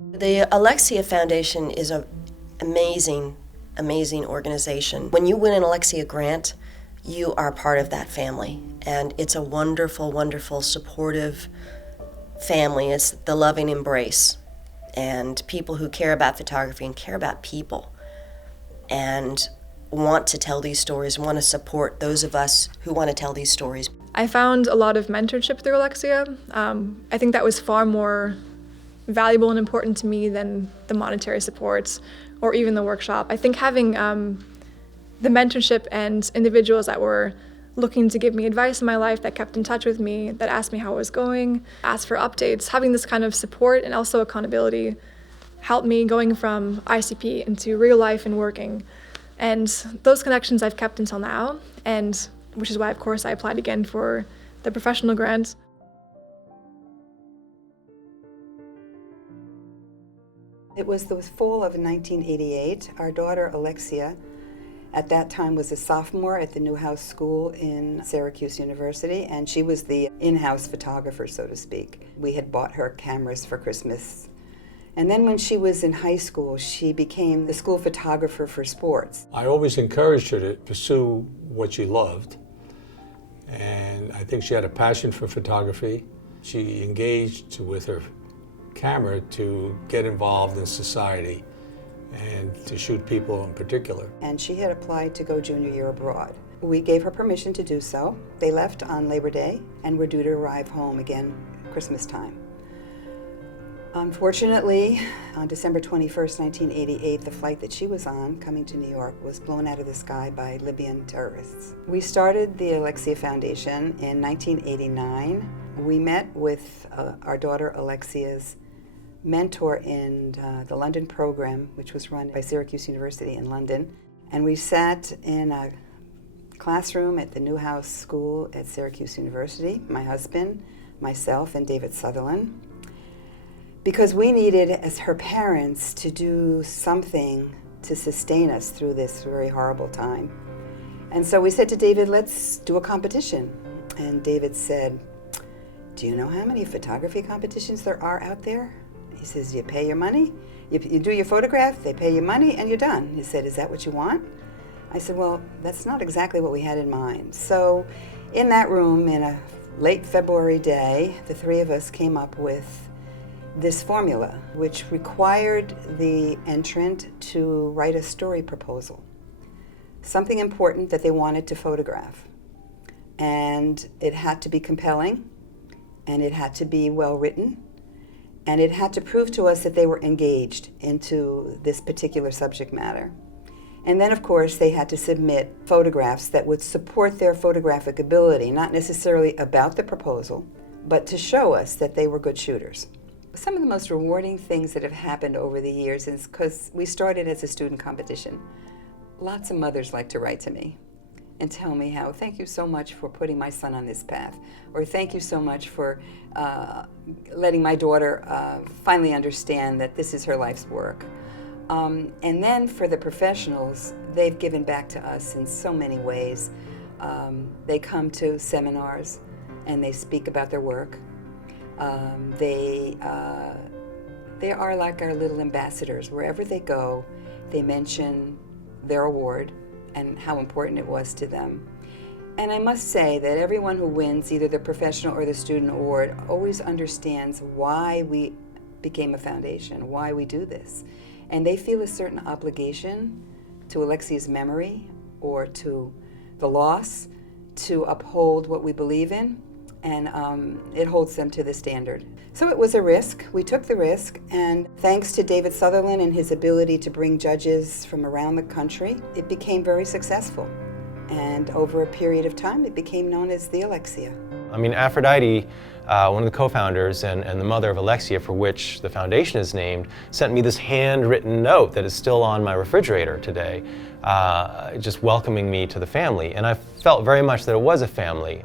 The Alexia Foundation is an amazing, amazing organization. When you win an Alexia grant, you are part of that family. And it's a wonderful, wonderful, supportive family. It's the loving embrace. And people who care about photography and care about people and want to tell these stories, want to support those of us who want to tell these stories. I found a lot of mentorship through Alexia. I think that was far more valuable and important to me than the monetary support or even the workshop. I think having the mentorship and individuals that were looking to give me advice in my life, that kept in touch with me, that asked me how I was going, asked for updates, having this kind of support and also accountability helped me going from ICP into real life and working. And those connections I've kept until now, and which is why, of course, I applied again for the professional grant. It was the fall of 1988. Our daughter, Alexia, at that time was a sophomore at the Newhouse school in Syracuse University, and she was the in-house photographer, so to speak. We had bought her cameras for Christmas. And then when she was in high school, she became the school photographer for sports. I always encouraged her to pursue what she loved, and I think she had a passion for photography. She engaged with her camera to get involved in society and to shoot people in particular. And she had applied to go junior year abroad. We gave her permission to do so. They left on Labor Day and were due to arrive home again Christmas time. Unfortunately, on December 21st, 1988, the flight that she was on, coming to New York, was blown out of the sky by Libyan terrorists. We started the Alexia Foundation in 1989. We met with our daughter Alexia's mentor in the London program, which was run by Syracuse University in London. And we sat in a classroom at the Newhouse school at Syracuse University, my husband, myself, and David Sutherland, because we needed, as her parents, to do something to sustain us through this very horrible time. And so we said to David, let's do a competition. And David said, do you know how many photography competitions there are out there? He says, you pay your money, you do your photograph, they pay you money, and you're done. He said, is that what you want? I said, well, that's not exactly what we had in mind. So in that room, in a late February day, the three of us came up with this formula, which required the entrant to write a story proposal, something important that they wanted to photograph. And it had to be compelling, and it had to be well written, and it had to prove to us that they were engaged into this particular subject matter. And then, of course, they had to submit photographs that would support their photographic ability, not necessarily about the proposal, but to show us that they were good shooters. Some of the most rewarding things that have happened over the years is because we started as a student competition. Lots of mothers like to write to me and tell me how, thank you so much for putting my son on this path, or thank you so much for letting my daughter finally understand that this is her life's work. And then for the professionals, they've given back to us in so many ways. They come to seminars and they speak about their work. They are like our little ambassadors. Wherever they go, they mention their award and how important it was to them. And I must say that everyone who wins either the professional or the student award always understands why we became a foundation, why we do this. And they feel a certain obligation to Alexia's memory or to the loss to uphold what we believe in, and it holds them to the standard. So it was a risk. We took the risk, and thanks to David Sutherland and his ability to bring judges from around the country, it became very successful. And over a period of time, it became known as the Alexia. I mean, Aphrodite, one of the co-founders and the mother of Alexia, for which the foundation is named, sent me this handwritten note that is still on my refrigerator today, just welcoming me to the family. And I felt very much that it was a family.